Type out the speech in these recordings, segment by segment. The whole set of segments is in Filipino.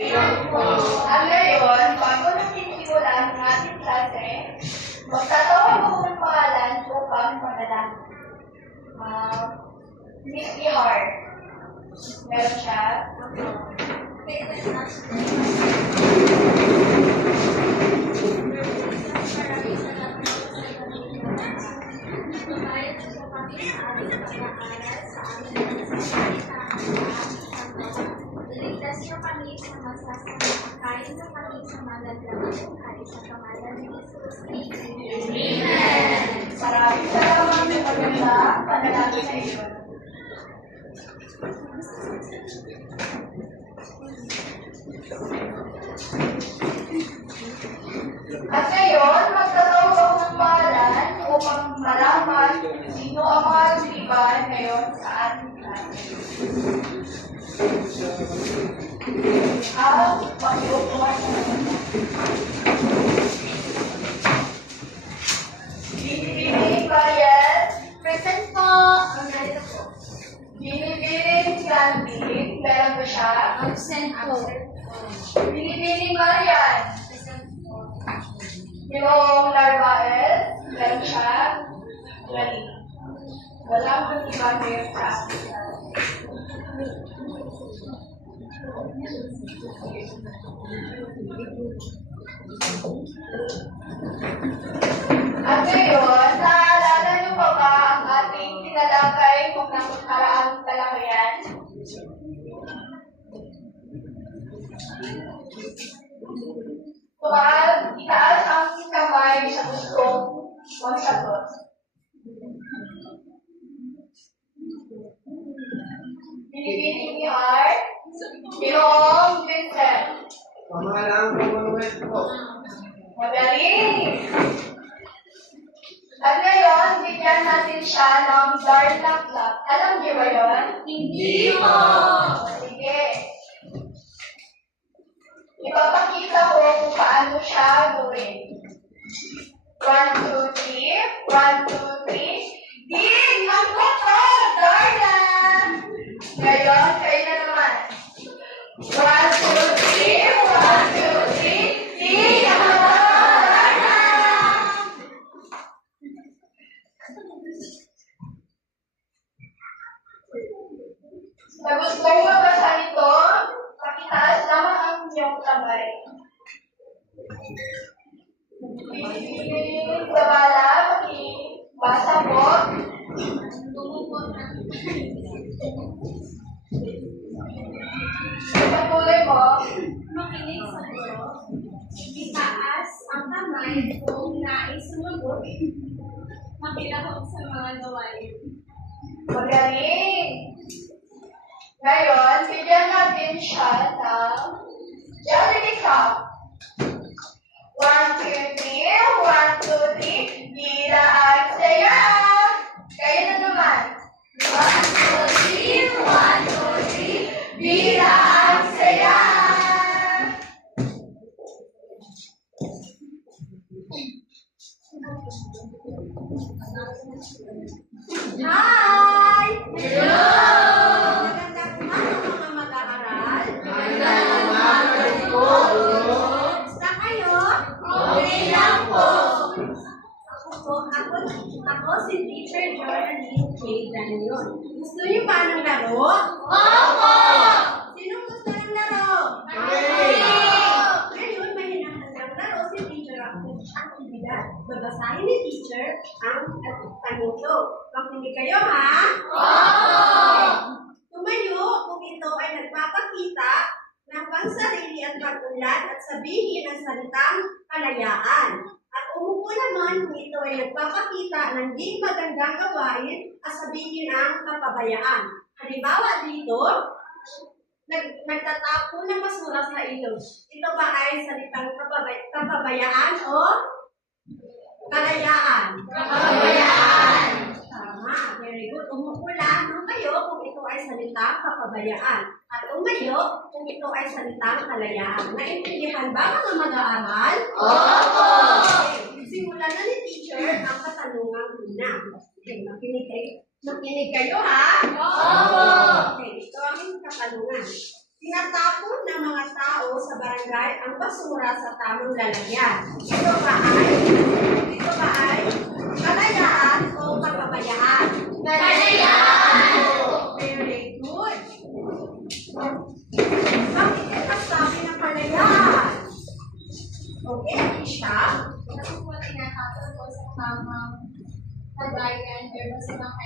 At ngayon, bago natin simulan ang ating klase, magtatawag ako ng pangalan upang manalangin. Miss Ihar. Meron siya. Iligtas niyo kami sa masasama, kain na kami sa malaglaman at sa pangalan ni Jesus. Amen! Maraming salamat sa maganda panalangin na iyon. At ngayon, magtatawag ako ng pangalan upang malaman sino ang mga lumiban ngayon sa ating klase. Mag-iupuan na naman. Binibining Mariel. Present po. Narito po. Binibining Gandhi. Meron ba siya? Absent po. Binibining Marian. Present po. Yung Narvaez. Meron siya? Lali. Wala akong iba ngayon sa akin. At ngayon, naalala niyo pa ba ang ating tinalakay kung nakaraang talakayan? Itaas ang kamay sa gustong magsagot. Binibining ni Art, Ginoong Vincent. Pamahalaan ko Manuel po. Magaling! At ngayon, bigyan natin siya ng Darla Club. Alam niyo ba yun? Hindi po. Sige. Ipapakita ko kung paano siya gawin. 1, 2, 3. 1, 2, 3. Ding! Ang koto! Darla! Ngayon, kayo na naman. 1, 2, 3. 1, 2, 3. Ding! Ang koto! Darla! Sa gustong mabasa nito, pakitaas lamang ang inyong kamay. Binibining Zabala, pakibasa po. Patuloy mo. Makinig sa guro. Itaas ang kamay kung nais sumagot. Makilahok sa mga gawain. Magaling! Ngayon, bigyan natin siya ng Jollibee Cup. 1, 2, 3. 1, 2, 3. Gila at saya! Kayo na naman. 1, 2, 3. 1, 2, 3. Gila at saya! Hi! Hello! Magandang umaga mga mag-aaral. Magandang umaga po. Basta kayo? Okay lang po. Ako si Teacher Jordan K. Daniel. Gusto niyo pa ng laro? Opo! Sino gusto ng laro? Ngayon, may hinahandang laro si Teacher ang aktibidad. Babasahin ni Teacher ang tanito. Makinig kayo, ha? Tumayo kung ito ay nagpapakita ng pansarili at pag-unlad at sabihin ang salitang kalayaan. At umupo naman kung ito ay nagpapakita ng di magandang gawain at sabihin ang kapabayaan. Halimbawa dito, nagtatapo ng basura sa ilog. Ito ba ay salitang kapabayaan o kalayaan? Kapabayaan. Tama, very good. Umupo lamang kayo kung ito ay salitang kapabayaan. At umayo kung ito ay salitang kalayaan. Naintindihan ba mga mag-aaral? Opo! Okay. Simulan na ni teacher ang katanungan una. Okay, makinig kayo ha? Opo! Okay, ito ang katanungan. Tinatapon ng mga tao sa barangay ang basura sa tamang lalagyan. Ito ba ay kalayaan o kapabayaan? Kalayaan! Very good. Bakit ka sabi ng kalayaan? Okay, Alicia? Kasi po tinatapon po sa tamang kagayan or masamang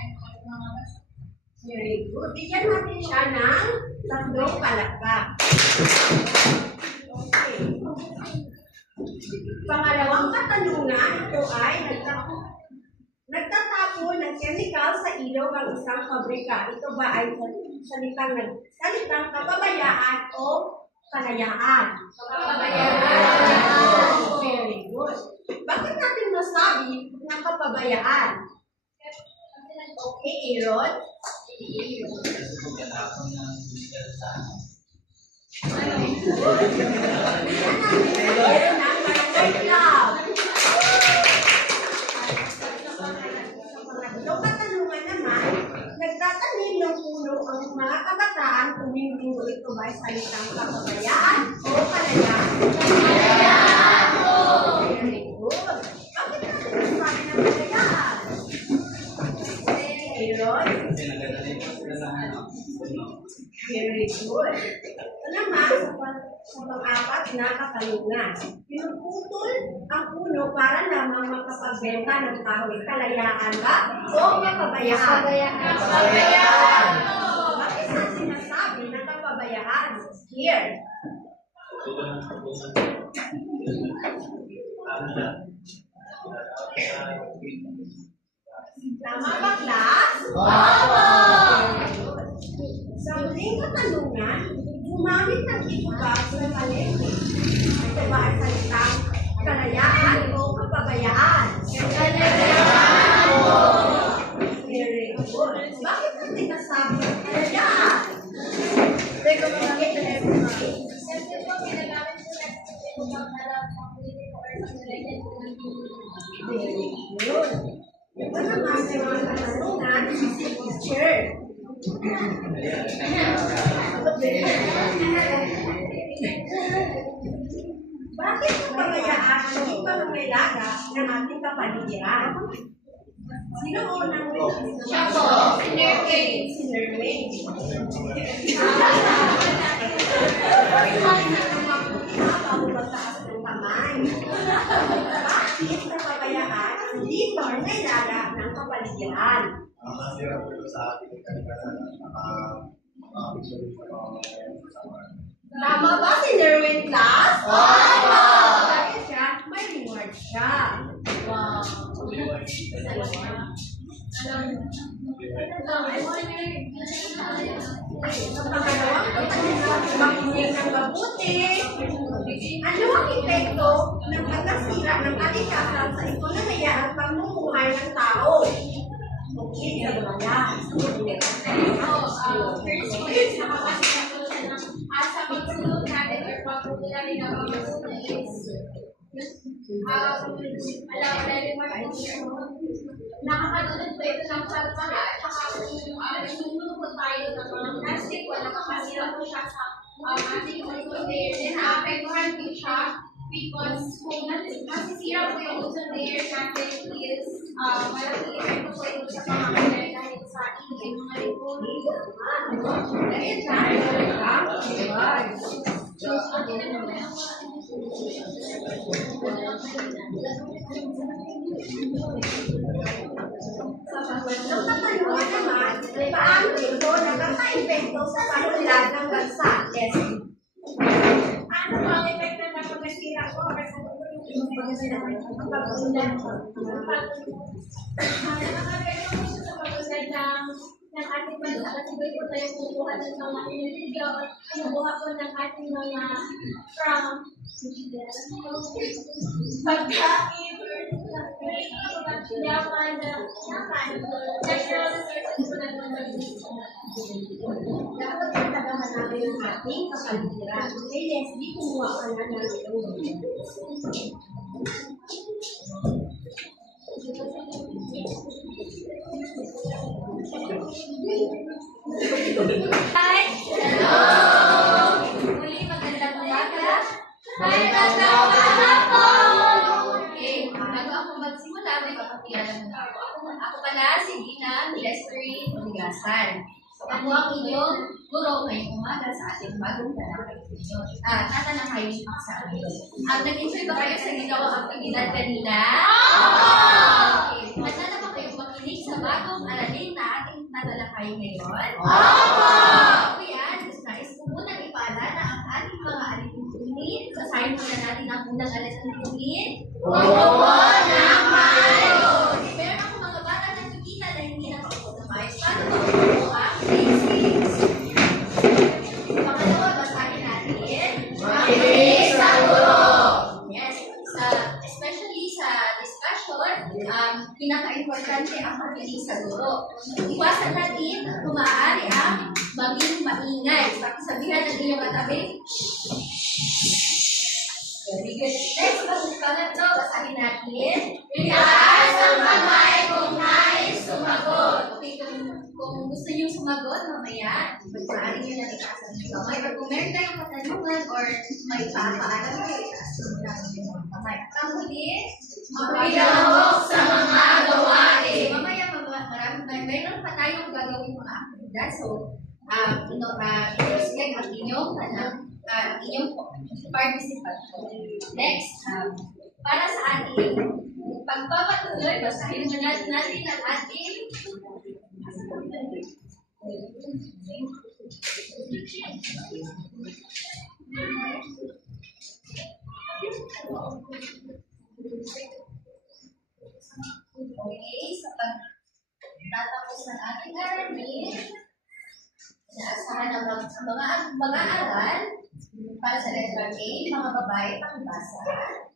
mga Very good. Bigyan natin siya ng tatlong palakpak. Okay. Pangalawang katanungan, ito ay nagtatapon ng chemical sa ilog ang isang pabrika. Ito ba ay salitang kapabayaan o kalayaan? Kapabayaan. Very good. Bakit natin nasabi na kapabayaan? Okay, Aaron? Yung katanungan naman, nagtatanim ng puno ang mga kabataan tuwing linggo. Ito ba ay salitang kapabayaan o kalayaan? Kalayaan! Very good. Bakit natin nasabi ng kalayaan? Aaron? Very good. Ito naman, sa pang-apat na katanungan. Pinuputol ang puno para lamang makapagbenta ng kahoy. Kalayaan ba o kapabayaan? Kapabayaan! Bakit na sinasabi na kapabayaan? Here. Tama ba, class? Sa muling katanungan, gumamit ng itugas sa palengke. Ito ba ay salitang kalayaan o kapabayaan? Kalayaan! Very good. Bakit natin nasabi ng kalayaan? Siyempre po, ginagamit po natin sa ibang harap ng politiko or paglalagyan po ng Very good. Ito naman sa mga katanungan, si teacher. Bakit kapabayaan ang hindi pangangailangan ng ating kapaligiran? Sino unang Siya po, si Nervane. Si Nervane. Bago magtaas ng kamay. Bakit kapabayaan ang hindi pangangailangan ng kapaligiran? Tama ba si Nerwin class? Dahil siya, may reward siya. Sa pangalawang katanungan, makinig ng mabuti. Ano ang epekto ng pagkasira ng kalikasan sa ekonomiya at pamumuhay ng tao? Okay, sabayan. First, nakakasya po siya ng sa pagsulong natin or pagpupulari ng mga masuna is nakakatulad po ito ng pagbaha at saka nasusunod po tayo ng mga plastic o nakakasira po siya sa ating ozone layer. Then, naapektuhan po siya because kung masisira po yung ozone layer natin is malaking epekto po ito sa pangangailangan dahil sa ingay mga ripoli. Dahil tayo, So, atin na naman ang sa pagwantong katanungan naman, paano ito nakaka-epekto sa panunlad ng bansa? Yes. ano po ang epekto ng pagkasira po or sa nakakapekto po siya sa pag-usad ng ating bansa kasi ba po tayo kukuha ng mga enerhiya o kinukuha po ng ating mga from pagkain or yaman natural resources po natin Dapat katagahan natin ang ating kapaligiran. Okay, Leslie, kumuha ka na ng iyong. Hello! Magandang hapon! Okay, bago ako magsimula, may papakilala muna ako. Ako pala si Gina Leslie Oligasan. Ako ang inyong guro ngayong umaga sa ating bagong talakayin. Tatalakayin pa sa atin. Nag-enjoy ba kayo sa ginawang aktibidad kanina? Okay. Handa na ba kayo makinig sa bagong aralin na ating tatalakayin ngayon? Ako yan. Nais ko munang ipaalala ang ating mga alituntunin. Basahin muna natin ang unang alituntunin. Ng maayos! Meron ako mga bata na nakikita na hindi nakaupo na maayos. Paano makaupo ang basics? Pangalawa, basahin natin. Makinig sa guro! Yes. Especially sa discussion, pinaka-importante ang makinig sa guro. Iwasan natin kung maaari ang maging maingay. Pakisabihan ng inyong katabi. Very good. Next, pangatlo, basahin natin. Itaas ang kamay kung nais sumagot. Okay, kung gusto niyo sumagot, mamaya, maaari niyo na itaas ang kamay. Or kung meron tayong katanungan or may papaalam kayo, itaas ang kamay. Ang huli, mapilahok sa mga gawain. Mamaya, mayroon pa tayong gagawin mga aktividad. So, i-select ang inyong participation. Next, para sa ating pagpapatuloy, basahin mo natin ang ating okay, sa pagtatapos ng ating aralin, inaasahan ang mga mag-aaral para sa letra A, mga babae, pakibasa.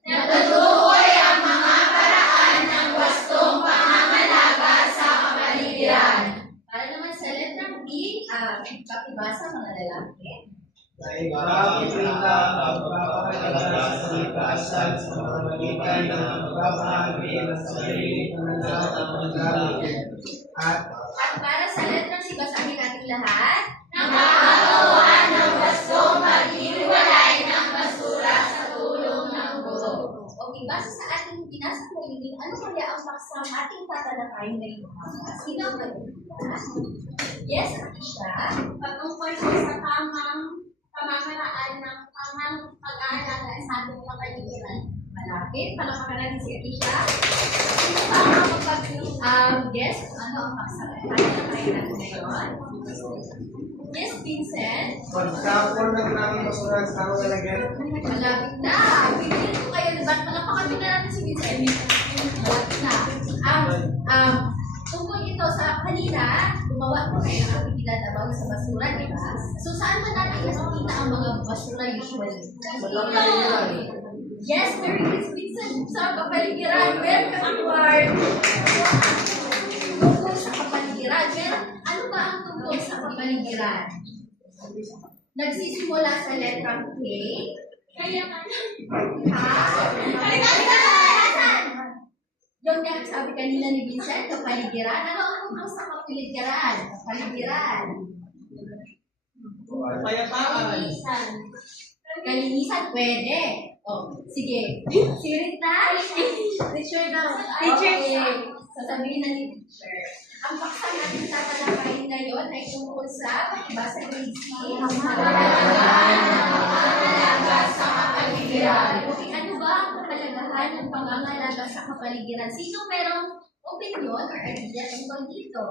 Natutukoy ang mga paraan ng wastong pangangalaga sa kapaligiran. Para naman sa letra B, pakibasa mga lalaki. Ay ipakita ang pagpapakalaga sa ligtasan sa mga magitan ng pagpapahagi ng sarili ng lahat ng paggamit. At Para sa letra C, basahin natin lahat. Nakakagawa ng wastong paghiwalay ng basura sa tulong ng guro. Okay, base sa ating binasa na yun, ano kaya ang paksang ating tatalakayin ngayong umaga? Sino ang mag-ugas? Yes, Aisha. Patungkol sa tamang pamamaraan ng pag-aalaga sa ating kapaligiran. Malapit. Palakapan natin si Aisha. Sino pa ang makapag-guess kung ano ang paksang tatalakayin natin ngayon? Yes, Vincent. pagtapon ng naming basura sa tamang lalagyan. Malapit na. Bibigyan ko kayo. Ba't palakapan din na natin si Vincent? Malapit na. Tungkol ito sa kanina, gumawa ko kayo ng aktibidad about sa basura, di ba? So, saan ba natin nakikita ang mga basura usually? Yes, very good, Vincent. Sa kapaligiran. Welcome, Edward. Tungkol sa kapaligiran. Pero, ano ba ang tungkol sa kapaligiran? Nagsisimula sa letra K. Kaya Yung sabi kanina ni Vincent, kapaligiran. Ano ang tungkol sa kapaligiran? Kapaligiran. Kalinisan, pwede. Oh, sige. Si Rita? Teacher daw. Teacher. Sasabihin na ni teacher. Ang paksa natin tatalakayin ngayon ay tungkol sa pakibasa grade C. Ang kahalagahan ng pangangalaga sa kapaligiran. Okay, ano ba ang kahalagahan ng pangangalaga sa kapaligiran? Sino merong opinion or idea tungkol dito?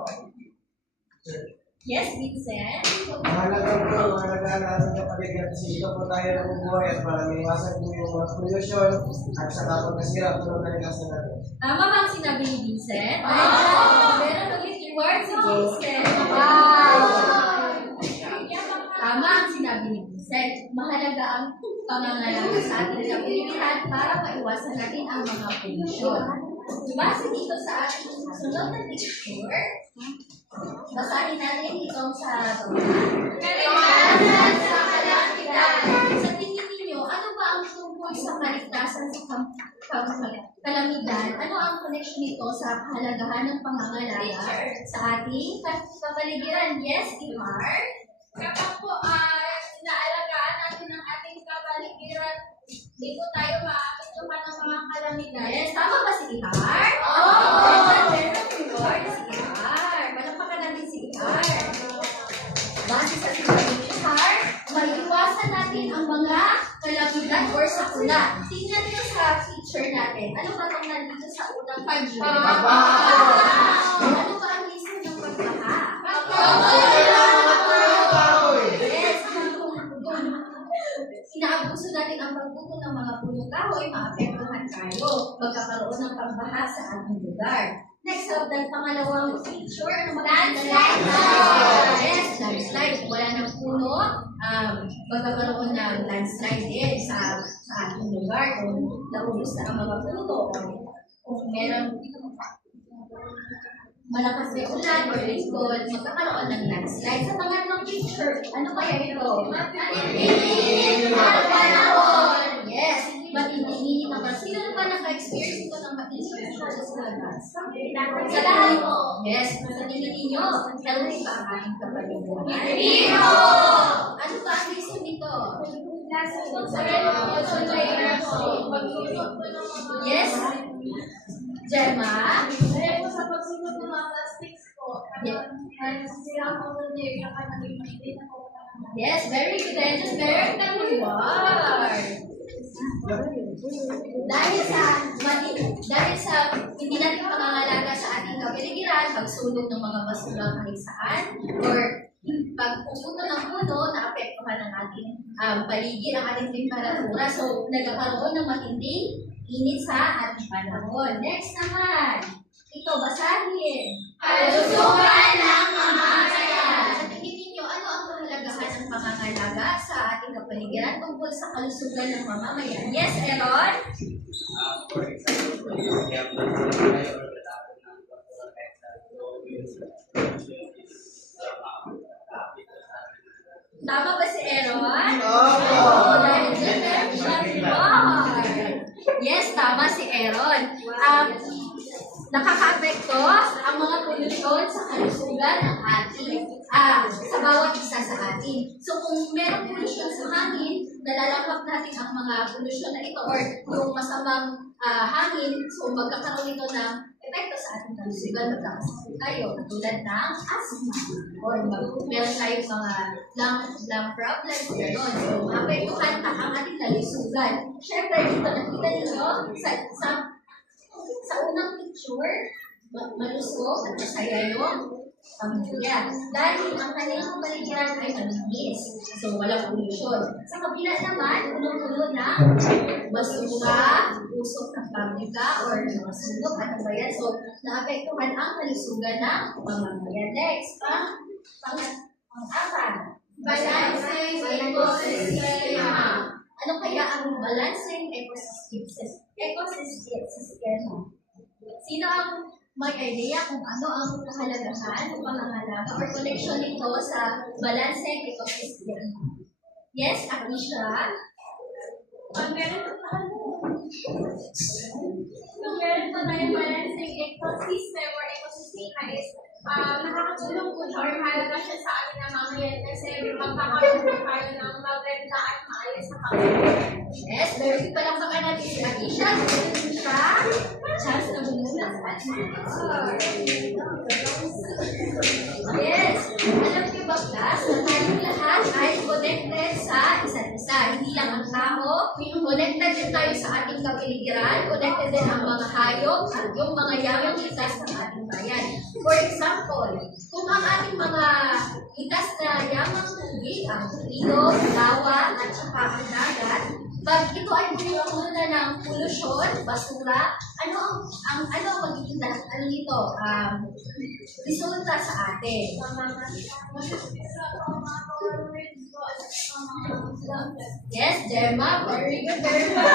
Yes, Vincent? Mahalaga po, mahalaga natin kapaligiran kasi ito po tayo nabubuhay at para maiwasan po yung mga pollution at saka pagkasira po ng kalikasan natin. Tama ba ang sinabi ni Vincent? Meron ulit yung word si Vincent. Tama ang sinabi ni Vincent. Mahalaga ang pangangalaga sa ating kapaligiran para maiwasan natin ang mga pollution. Base dito sa ating susunod na picture, basahin natin itong sa kaligtasan sa kalamidad. Sa tingin ninyo, ano ba ang tungkol sa kaligtasan sa kalamidad? Ano ang connection nito sa kahalagahan ng pangangalaga sa ating kapaligiran? Yes, Imar? kapag po inaalagaan natin ang ating kapaligiran, Hindi po tayo maapektuhan ng mga kalamidad. Yes, tama ba si Ihar? Si Ihar. Palakpakan natin si Ihar. Base sa sinabi ni Ihar, maiiwasan natin ang mga kalamidad or sakuna. Tingnan niyo sa picture natin. Ano ba itong nandito sa unang picture? Ano ba ang reason ng pagbaha? Yes, kung inaabuso natin ang pagputo ng mga punong kahoy, maapektuhan tayo. Magkakaroon ng pagbaha sa ating lugar. Next up, ang pangalawang picture, ano ba? Landslide! Yes, landslide. Wala ng puno, magkakaroon ng landslide din sa ating lugar. Kung naubos na ang mga puno, kung meron malakas na ulan or rainfall, magkakaroon ng landslide. Sa pangatlong picture, ano kaya ito? Matinding panahon! Yes, matinding ang panahon. Sino naman naka-experience ito ng matinding panahon sa labas? Sa lahat po. Yes, sa tingin ninyo, healthy ba ang ating kapaligiran? Hindi po! Ano ba ang reason nito? Yes? Gemma? Sa pagsunod ng mga plastics po, nasisira po ng area ka naging maintain na po. Yes, very good. Just very good. Dahil sa hindi natin pangangalaga sa ating kapaligiran, pagsunog ng mga basura kahit saan, or pagpuputo ng puno, naapektuhan ng ating paligid, ang ating temperatura. So, nagkakaroon ng matinding init sa ating panahon. Next naman, ito, basahin. Kalusugan ng mamamayan. Sa tingin ninyo, ano ang kahalagahan ng pangangalaga sa ating kapaligiran tungkol sa kalusugan ng mamamayan? Yes, Aaron? For example, kaya po tayo or natapos ng pagkulang kahit sa Tama ba si Aaron? Opo. Dahil dyan, meron siyang reward. Yes, tama si Aaron. Nakaka-apekto ang mga polusyon sa kalusugan ng ating, sa bawat isa sa atin. So kung merong polusyon sa hangin, nalalakap natin ang mga polusyon na ito or yung masamang hangin, so magkakaroon ito ng epekto sa ating kalusugan. Magkakasakit tayo, tulad ng asthma, or meron tayong mga lung problems, gano'n. So, apektuhan ang ating kalusugan. Siyempre, dito nakita ninyo sa unang picture, malusog at masaya yung pamilya. Dahil ang kanilang kapaligiran ay malinis. So, walang polusyon. Sa kabila naman, puno-puno na basura, usok ng pabrika, or mga sunog at ang bayan. So, naapektuhan ang kalusugan ng mamamayan. Next, pang-apat. Balancing ecosystem. Ano kaya ang balancing ecosystem? Sino ang may idea kung ano ang kahalagahan o pangangalaga or connection nito sa balancing ecosystem? Yes, Anisha? Pag meron po tayong balancing ecosystem or ecosystem is nakakatulong po siya or mahalaga siya sa ating namamayan kasi magkakaroon po tayo ng maganda at maayos na kapaligiran. Yes, very good. Palakpakan natin si Anisha. Siya, chance na bumunas at yes, alam niyo ba, class, na tayong lahat ay connected sa isa't isa. Hindi lang ang tao, connected din tayo sa ating kapaligiran, connected din ang mga hayop at yung mga yamang likas ng ating bayan. For example, kung ang ating mga likas na yamang tubig, ang ilog, lawa, at saka ang dagat, pag ito ay puno na ng polusyon, basura, ano ang magiging nito? Resulta sa atin. Yes, Gemma, very good, very good.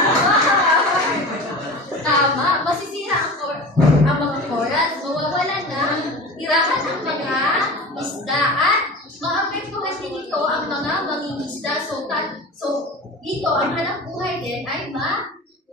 Tama, masisira ang mga corals, mawawalan na, tirahan ang mga isda at maapektuhan din ito ang mga mangingisda. So, dito, ang hanap buhay din ay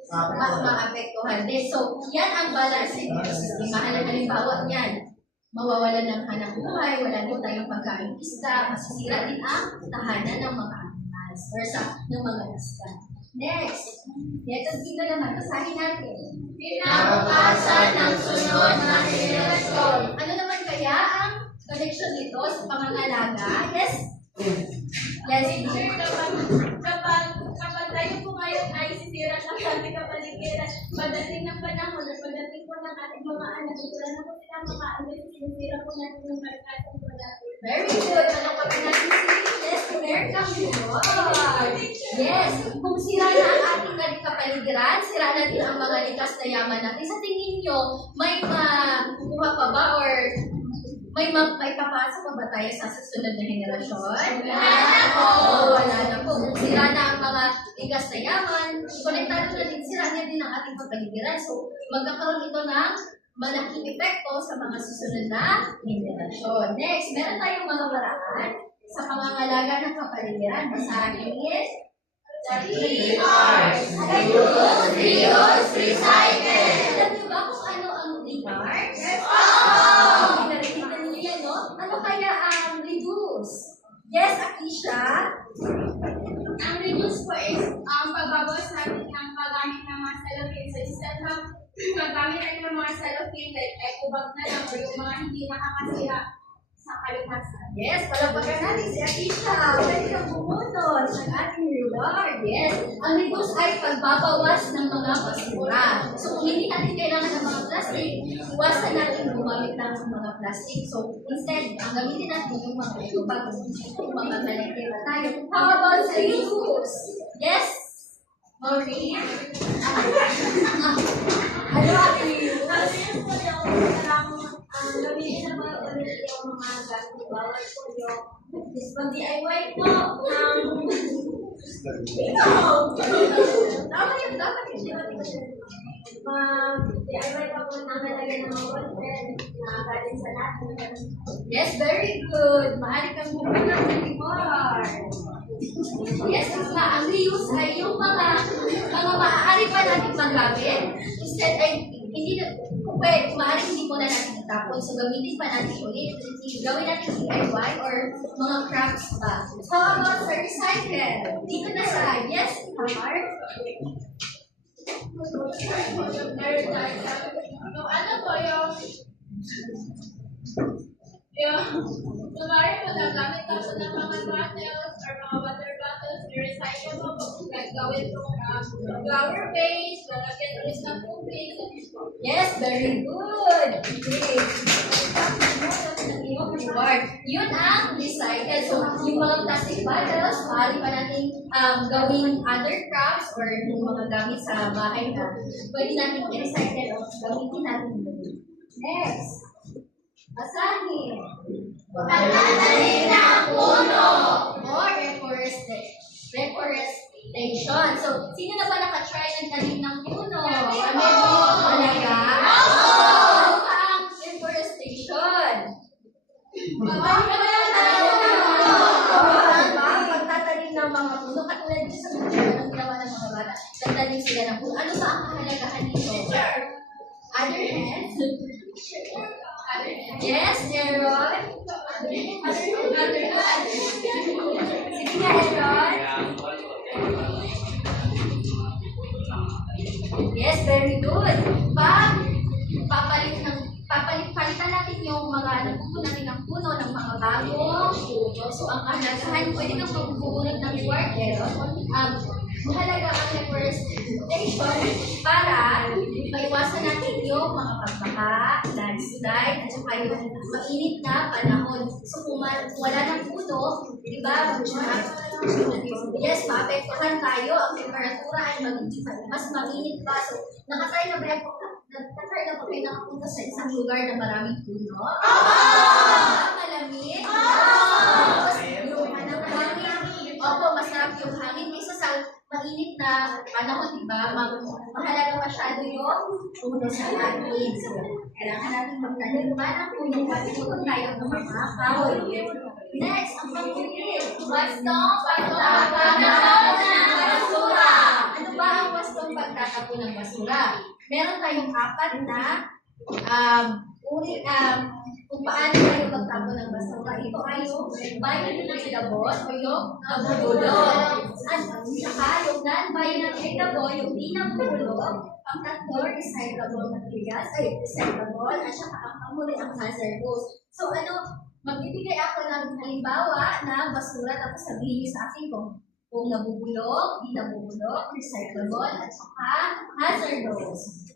maapektuhan din. So, yan ang balancing ecosystem. Mahalaga halimbawa niyan. Mawawalan ng hanap buhay, wala din tayong pagkain isda, masisira din ang tahanan ng mga animals or ng mga isda. Next. Letter B na naman. Basahin natin. Kinabukasan ng sunod na henerasyon. Ano naman kaya ang connection nito sa pangangalaga? Yes? Yes, Teacher, kapag tayo po ngayon ay sisira ng ating kapaligiran, pagdating ng panahon at pagdating po ng ating mga anak, wala na po silang mga anak, sinisira po natin yung kalikasan po natin. very good. Ano pa rin natin yes, welcome Lord. Yes, kung sira na ang ating kapaligiran, sira na din ang mga likas na yaman natin. Sa tingin nyo, may makuha pa ba or may papasok pa ba tayo sa susunod na henerasyon? Wala na po. Wala na po. Kung sira na ang mga likas na yaman, konektado na din, sira na din ang ating kapaligiran. So, magkakaroon ito ng malaking epekto sa mga susunod na henerasyon. Next, meron tayong mga paraan sa pangangalaga ng kapaligiran. Basahin is The 3 R's. Reuse, recycle. Alam niyo ba kung ano ang remark? Yes, Nakikita niyo yan, no? Ano kaya ang reduce? Yes, Akisha? Ang reduce po is ang pagbabawas natin ng paggamit ng mga cellophane. So instead of paggamit natin ng mga cellophane like eco bag na lang o yung mga hindi nakakasira sa kalikasan. Yes, palapagan natin si Akisha. Pwede kang bumunod ng ating reward. Yes, ang reduce ay pagbabawas ng mga basura. So, kung hindi natin kailangan ng mga plastic, iwasan natin gumamit ng mga plastic. So, instead, ang gamitin natin yung mga tubag, yung mga kalekera tayo. How about sa reduce? Yes? Maureen? Ano ang reduce? Sabi po yung parang gamitin na ba ulit yung mga gamit bawal po yung pag DIY po Tama yun, dapat yun. DIY pa po ng nalagay ng mga water na galing sa natin. Yes, very good. Maaari kang bumuna sa reward. Yes, ang reuse ay yung mga maaari pa natin magamit. Instead ay hindi na, pwede, maaari hindi mo na natin itapon. So, gamitin pa natin ulit. Gawin natin DIY or mga crafts pa. How about sa recycle? Dito na sa yes, Tamar? Yung ano po yung kumari po nagamit ako ng mga bottles or mga water bottles, i-recycle mo po like gawin po flower base, lalagyan ulit ng tubig. Yes, very good. Great. Yung reward. Yun ang recycle. So, yung mga plastic bottles, maaari pa natin gawing other crafts or yung mga gamit sa bahay na pwede natin i-recycle o gamitin natin. Next. Basahin. Pagtatanim ng puno. Or reforestation. So, sino na ba nakatry ng tanim ng puno? Talaga? Ano ba ang reforestation? Pagtatanim ng mga puno, katulad din sa mga ginawa ng mga bata, nagtanim sila ng puno. Ano ba ang kahalagahan nito? Other hands? Yes, Aaron? Other hands? Sige nga, Aaron? Yes, very good. Palitan natin yung mga nagpupo natin ng puno ng mga bagong puno. So, ang kahalagahan, pwede kang magbubunod ng reward, mahalaga ang reforestation para maiwasan natin yung mga pagbaha, landslide, at saka yung mainit na panahon. So, kung wala ng puno, di ba, yes, maapektuhan tayo, ang temperatura ay mas mainit pa. So, nakatry na ba po kayo nakapunta sa isang lugar na maraming puno? Malamig? Yung hangin. Opo, masarap yung hangin. Kaysa sa mainit na panahon, di ba? Mahalaga masyado yung puno sa atin. So, kailangan natin magtanim pa ng puno. Pagkakon tayo ng mga kahoy. Next, ang pagkulit. Wastong pagtatapon ng basura. Ano ba ang wastong pagtatapon ng basura? Meron tayong 4 na kung paano tayo magtapon ng basura. ito ay yung biodegradable o yung nabubulok. At saka yung non-biodegradable, yung di nabubulok, ang tatlo, recyclable materials, recyclable, at saka ang pamuli ang hazardous. So magbibigay ako ng halimbawa na basura tapos sabihin niyo sa akin kung nabubulok, di nabubulok, recyclable, at saka hazardous.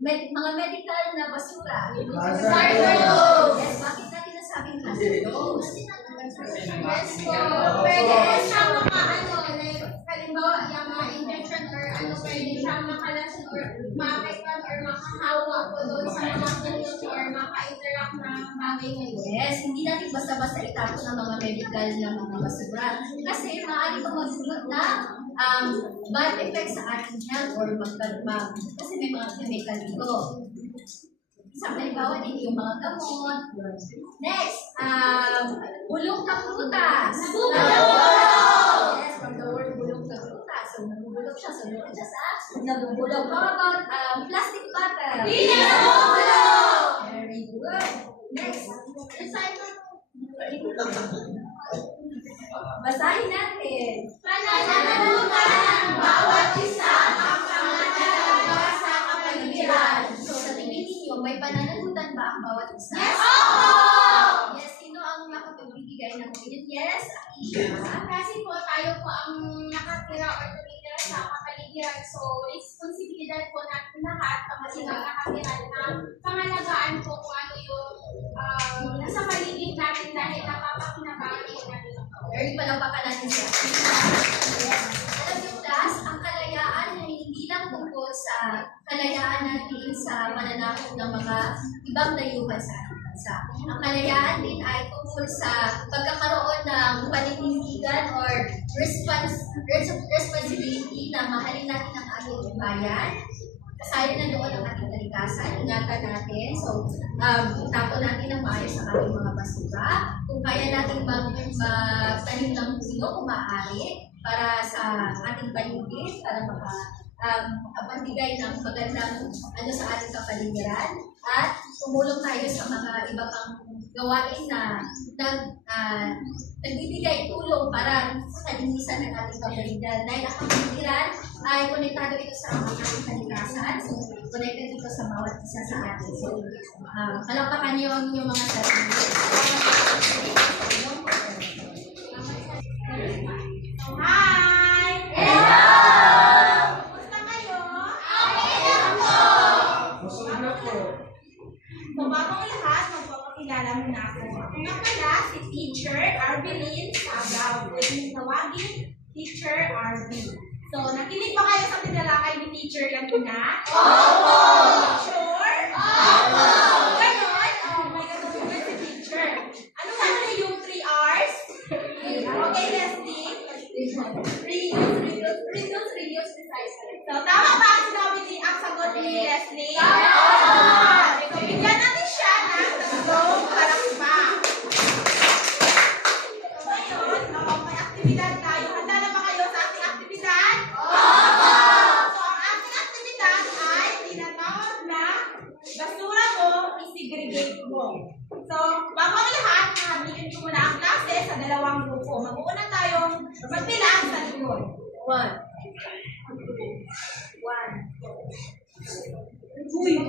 Mga medical na basura. Hazardous! Yes, bakit natin nasabing hazardous? Yes po. Pwede siya like, halimbawa, yung mga injection or pwede siyang makalasan or maapektan or makahawa po doon sa mga clinic or maka-interact na bagay ngayon. Yes, hindi natin basta-basta itapon ng mga medical na mga basura. Kasi maaari ito magdulot na bad effects sa ating health or kasi may mga chemical dito. Isang halimbawa din yung mga gamot. Next, bulok na prutas. Yes, from the word bulok na prutas. So, nabubulok siya. So, look siya sa nabubulok. How about plastic bottle? Hindi nabubulok! Very good. Next, recycle. Basahin natin. Pananagutan ng bawat isa ang pangangalaga sa kapaligiran. So, sa tingin ninyo, may pananagutan ba ang bawat isa? Yes! Yes, sino ang makapagbibigay ng opinion? Yes, kasi po tayo po ang nakatira or tumitira sa kapaligiran. So, responsibilidad po natin lahat kapag silang nakatira na pangalagaan po kung ano yung nasa paligid natin dahil napapakinabangan po natin. Very palampakan natin siya. Alam niyo, class, ang kalayaan ay hindi lang tungkol sa kalayaan natin sa pananakot ng mga ibang dayuhan sa ating bansa. Ang kalayaan din ay tungkol sa pagkakaroon ng paninindigan or responsibility na mahalin natin ang ating bayan. Kasali na doon ang ating kalikasan, ingatan natin. So, tapon natin ang maayos sa ating mga basura. Kung kaya natin magtanim ng puno kung maaari para sa ating paligid, para makapagbigay ng magandang sa ating kapaligiran. At tumulong tayo sa mga iba pang gawain na nagbibigay tulong para sa kalinisan ng ating kapaligiran. Dahil ang kapaligiran ay konektado ito sa ating kalikasan. So, connected ito sa bawat isa sa atin. So, palampakan niyo ang inyong mga sarili. Hi! Hello! Kumusta kayo? Okay lang po! Busog na po. So, bago ang lahat, magpapakilala muna ako. Ako nga pala si Teacher Arvelyn Sagaw. Pwedeng tawagin Teacher Arvin. So, nakinig ba kayo sa tinalakay ni Teacher Laguna? Opo! Sure? Opo! Ganon? Oh, may katulungan si Teacher. Ano nga na yung 3 R's? Okay, Leslie? Reduce, recycle. So, tama ba ang sinabi ni ang sagot ni Leslie? Tama! So, bigyan natin siya ng tatlong palakpak. So, ngayon, may aktibidad tayo. Handa na ba kayo sa ating aktibidad? Opo! So, ang ating aktibidad ay tinatawag na basura mo, i-segregate mo. So, bago ang lahat, mahamilin ko muna ang klase sa dalawang grupo. Mag-uuna tayong magbilang sa likod. 1. Uy! 1.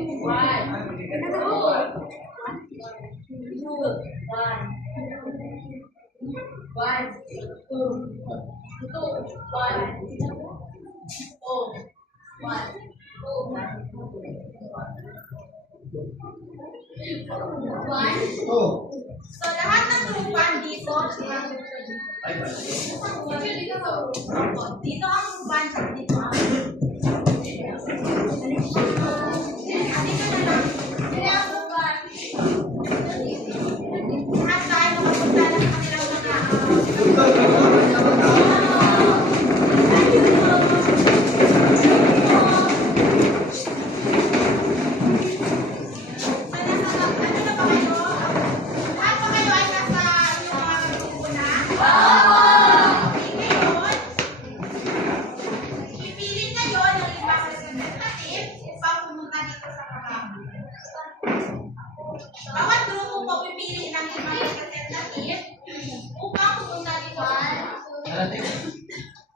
Oh. So, lahat ng grupan dito, dito ang grupan, dito ang dito na lang. Lahat tayo makapunta na sa kanilang mga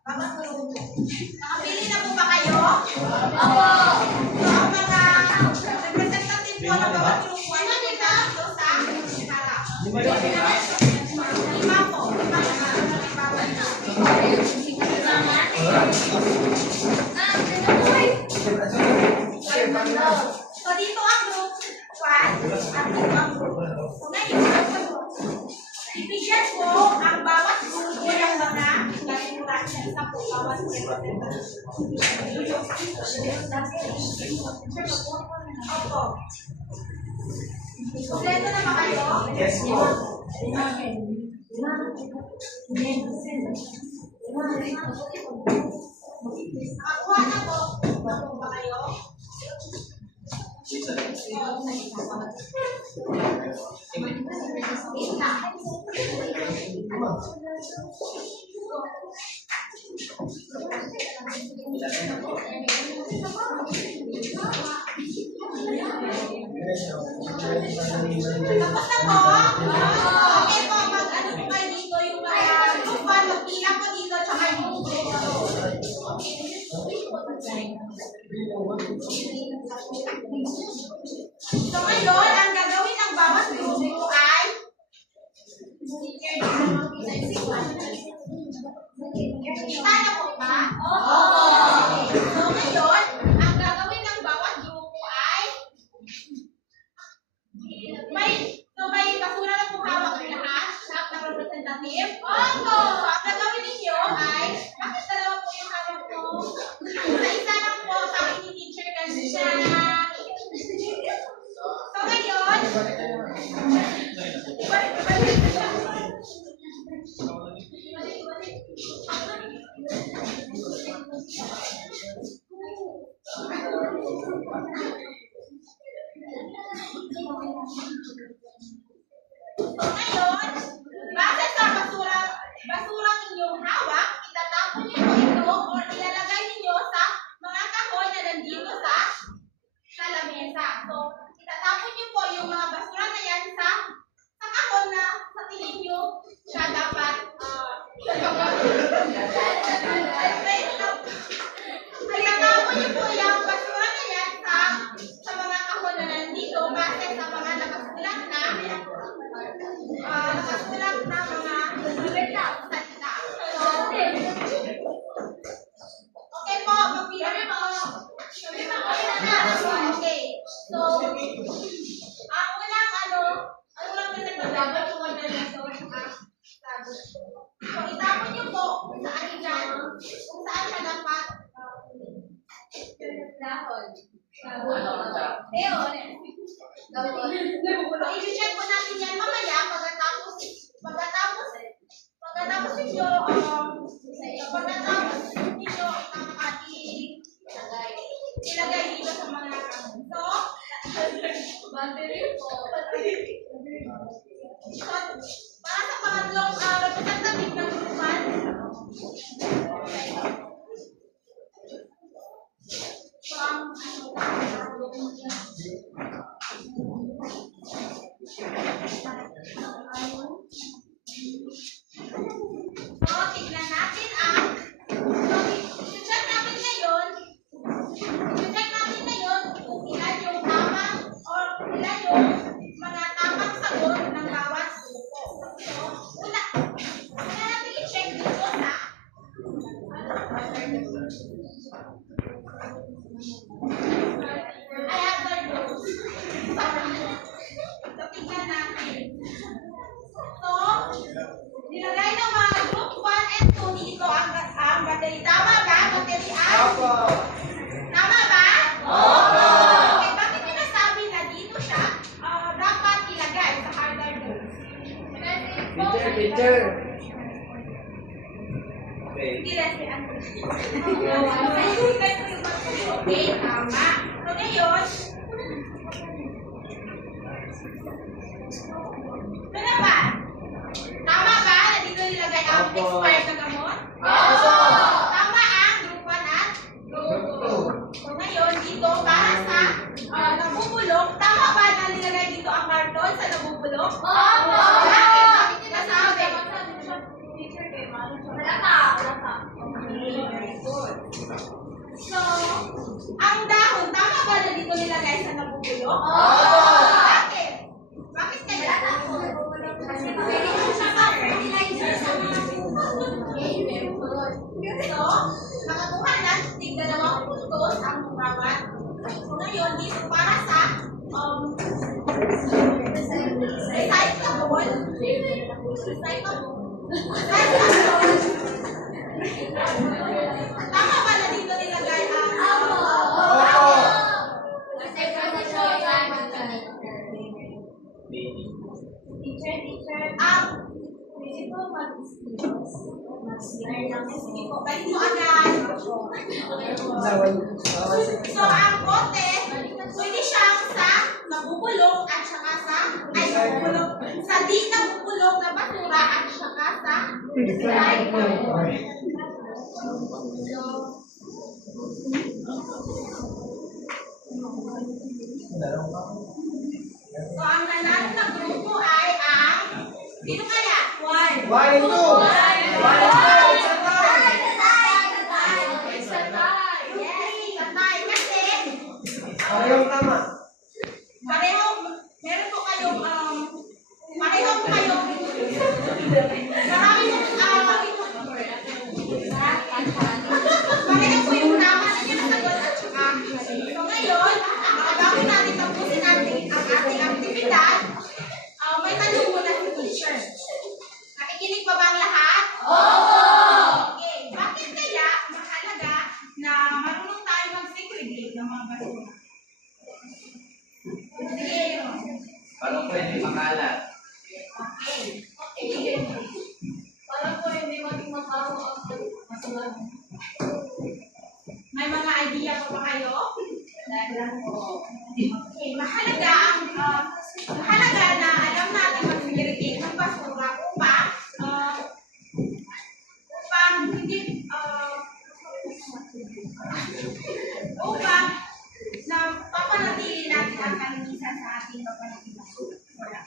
Bawat grupo. Nakapili na po ba kayo? Opo. So, ang mga representative po ng bawat grupo ay nakita dito sa harap. Lima po. Lima bawat So, dito ang group 1 at ang group 2. So, ngayon, ibigyan ko ang bawat grupo ng mga natura sa isa po bawat representative. Opo. Kompleto na ba kayo? Yes po. Nakakuha na po. Nakakuha ba kayo? Tapos na po? Okay po, mag-ano po kayo dito yung mga group 1, magpila po dito tsaka yung group 2. So ngayon, ang gagawin ng bawat grupo ay kita na po ba? Oo. So ngayon, ang gagawin ng bawat grupo ay may basura na po hawak ng lahat ng representative? Opo. So ang gagawin ninyo ay bakit dalawa po yung hawak ko? Sa isa lang po sa akin ni teacher kasi siya. So ngayon, base sa basurang inyong hawak, itatapon niyo po ito or ilalagay niyo sa mga kahon na nandito sa lamesa. So, itatapon niyo po yung mga basura na yan sa kahon na sa tingin niyo siya dapat itatapon niyo po yung basura na yan sa mga kahon na nandito base sa mga nakasulat na mga salita. Okay po, magpila na po. Okay. So, ang unang representative dapat yung so, itapon niyo po kung saan siya dapat i-check po natin yan mamaya pagkatapos ninyo ilagay dito sa mga so para sa pangatlong representative ng group 1 so, tignan natin check natin ngayon kung ilan yung tama or ilan yung mga tamang sagot ng bawat grupo. So, una natin i-check dito sa I have the rules. So, tignan natin. So, nilagay ng mga group 1 and 2 dito ang battery. Tama ba? Battery Opo. Tama ba? Opo. Okay, bakit nyo nasabi na dito siya dapat ilagay sa harder rules? Teacher. Okay. Hindi resi ang okay, tama. So ngayon, ito naman. Tama ba na dito nilagay ang Opo. expired na gamot? Opo. Tama ang group 1 at group 2. So ngayon, dito para sa nabubulok, tama ba na nilagay dito ang karton sa nabubulok? Opo. Bakit? Bakit nyo nasabi? Wala ka. kayo? Bakit? Bakit kaya? Kasi pwede ko siya pa-fertilizer sa mga So, nakakuha na, tig-dalawang puntos ang bawat. So, ngayon, dito para sa recyclable. Tama ba na dito nilagay ang sige po, balik mo agad. So, ang bote, pwede siyang sa nabubulok at saka sa, nabubulok, sa di nabubulok na basura at saka sa So, ang nanalo na grupo ay ang, dito kaya? 1, 1 and 2. 1 and 2. Parehong tama. Pareho po kayong, marami pareho po yung tama na yung sagot at saka. So ngayon, bago natin tapusin natin ang ating aktibidad, may tanong muna si teacher. Nakikinig pa ba ang lahat? Okay. Bakit kaya mahalaga na marunong tayo mag-segregate ng mga basura? Paano pwede makalat? Para po hindi maging makaw ang basura. May mga idea pa ba kayo? Okay, mahalaga na alam natin mag-segregate ng basura upang hindi upang na papanatili natin ang kalinisan sa ating papanatili. Wala.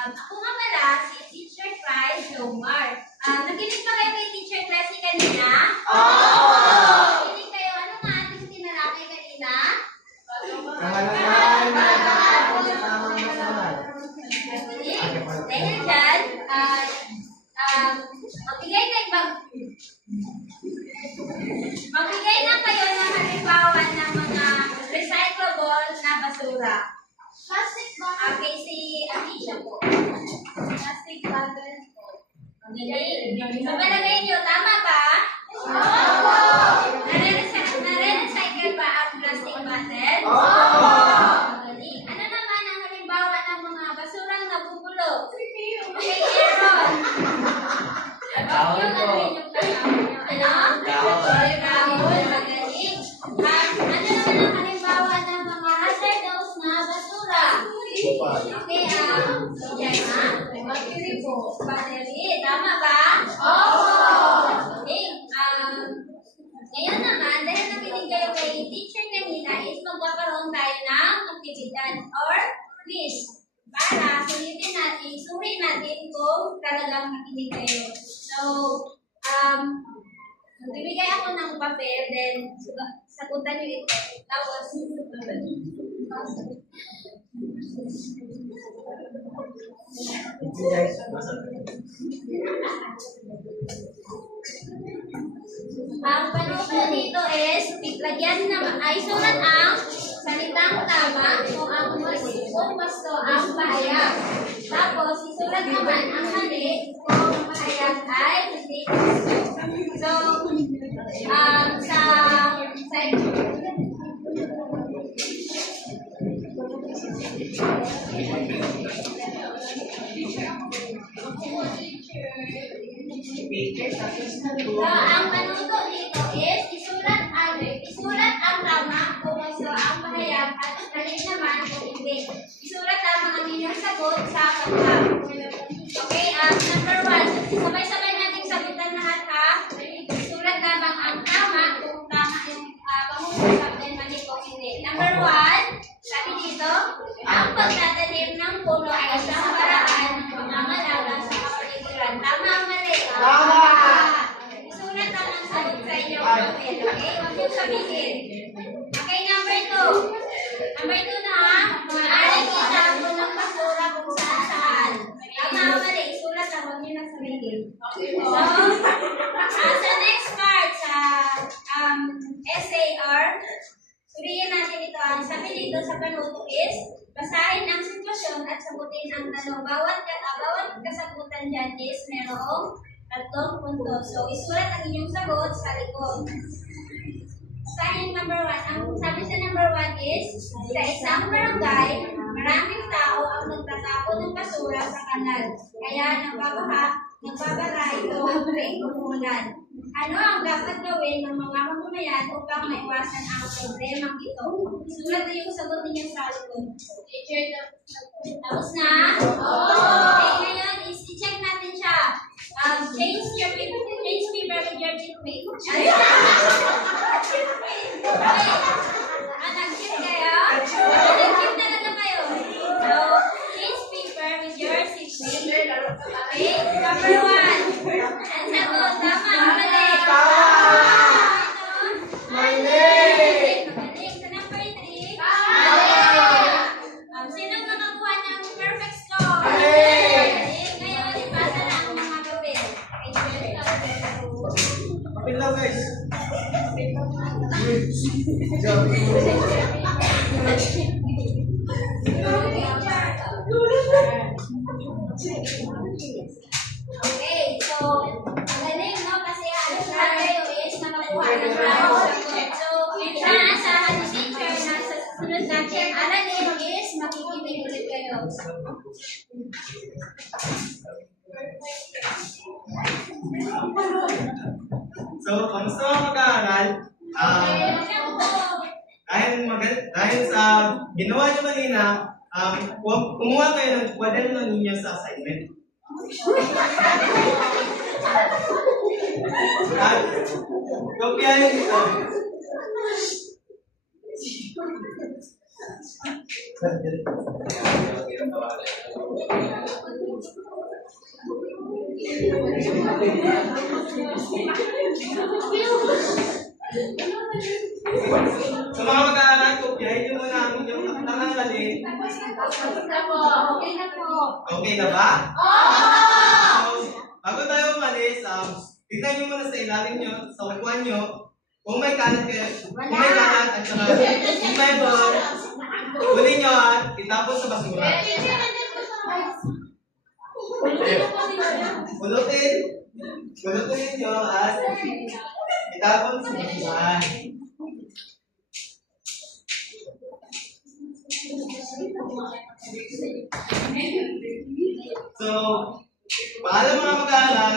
Ako nga pala, si Teacher Christ Lomar. Nakinig pa kayo kay Teacher Christ kanina? Nakinig kayo, ano nga ating tinalakay kanina? Dahil dyan, magbigay na kayo ng halimbawa ng mga recyclable na basura. Plastic ba? Okay, si Anisha po. Plastic bottle po. So, palagay niyo, tama ba? Nare-recycle ba ang plastic bottle? Magaling. Ano naman ang halimbawa ng mga basurang nabubulok? Okay, Aaron. Yung ano yung kasama niyo? Ano? Dahon. Magaling. Ano naman ang halimbawa ng mga hazardous na basura? Okay, Jenna. Mercury po. Battery. Tama ba? Okay. Ngayon naman, dahil nakinig kayo kay teacher kanina, is magkakaroon tayo ng aktibidad or quiz para sulitin natin, suri natin kung talagang nakinig kayo. So, magbibigay ako ng papel, then sagutan nyo ito. Tapos, ang panuto dito is, lagyan na, ay sulat ang salitang tama kung gusto ang pahayag. Tapos, isulat naman ang mali kung ang pahayag ay hindi gusto. So, sa ang panuto dito is isulat ang tama kung gusto ang pahayag at mali naman kung hindi. Isulat ang mga inyong sagot sa paghap. Okay, number 1. Sabay-sabay natin sagutan lahat note sa inyong papel, okay? Huwag yung sabihin. Okay, number 2. Number 2 na ha. Maaari itapon ng basura kung saan. Tama o mali, isulat lang, huwag nyo nang sabihin. So, sa next part, sa SAR, suriin natin ito. Ang sabi dito sa panuto is, basahin ang sitwasyon at sagutin ang tanong. Bawat kasagutan dyan is merong 3 puntos. So, isulat ang inyong sagot sa likod. Basahin number 1. Ang sabi sa number 1 is, sa isang barangay, maraming tao ang nagtatapon ng basura sa kanal. Kaya nagbabara ito tuwing umuulan. Ano ang dapat gawin ng mga mamamayan upang maiwasan ang problemang ito? Isulat na yung sagot ninyo sa likod. Tapos na? Okay, ngayon is i-check natin siya. Change paper with your toothpick. Nag-shift kayo? Nag-shift na lang kayo. So, change paper with your toothpick. Okay, number 1. Ang sagot, tama o mali? Magaling. Sa number 3. Sinong nakakuha ng perfect score? Ngayon, ipasa na ang mga gawin. Kapit lang guys. Okay, so, magaling, no? Kasi halos lahat kayo is nakakuha ng tamang sagot. So, inaasahan ni teacher na sa susunod natin aralin is makikinig ulit kayo. So, kamusta mga mag-aaral? Dahil sa ginawa niyo kanina, kumuha kayo ng kwaderno ninyo sa assignment. At kopyahin ito. Sa mga mag-aaral, kopyahin niyo muna ang inyong tatangalin. Okay na ba? So, bago tayo umalis, tignan niyo muna sa ilalim niyo, sa upuan niyo, kung may kalat at saka kung may ball, kunin niyo at itapon sa basura. Pulutin niyo at itapon sa basura. So, paalam mga mag-aaral,